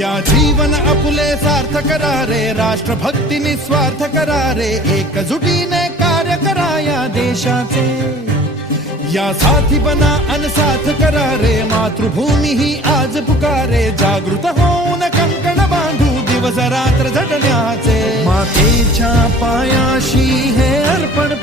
या जीवन आपुले सार्थ करा रे राष्ट्रभक्ती निस्वार्थ करा रे एकजुटीने कार्य करा या देशाचे। या साथी बना अनसाथ करा रे मातृभूमी ही आज पुकारे। जागृत होऊन कंकण बांधू दिवस रात्र झटण्याचे। मातेच्या पायाशी हे अर्पण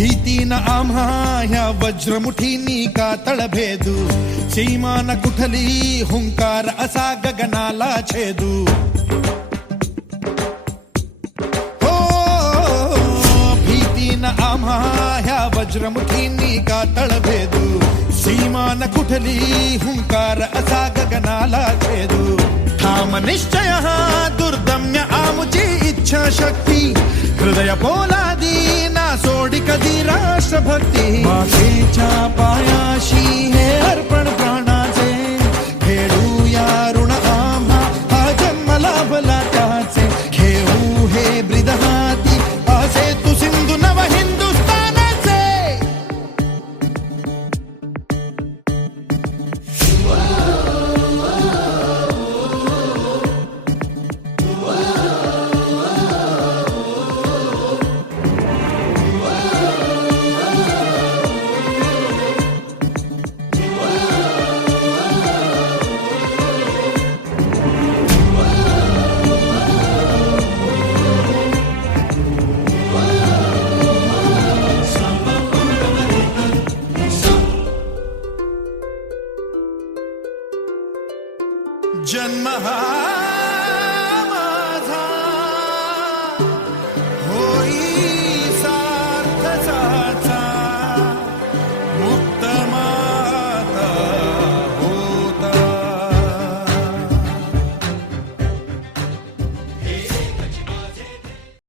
ಭೀತಿನ ಆಮ್ಹಾಯ ವಜ್ರಮುಠಿ ನೀಕಾ ತಳಭೇದು ಸೀಮಾನ ಕುಠಲಿ ಹುಂಕಾರ ಅಸಾ ಗಗನಾಲ ಛೇದು ಭೀತಿನ ಆಮ್ಹಾಯ ವಜ್ರಮುಠಿ ನೀಕಾ ತಳಭೇದು సీమాన కుఠలీ హుంకార అసాగగనాలేదు ధామ నిశ్చయ దుర్దమ్య ఆముచి ఇచ్ఛా శక్తి హృదయ పోలాదీన राष्ट्रभक्ती जन्म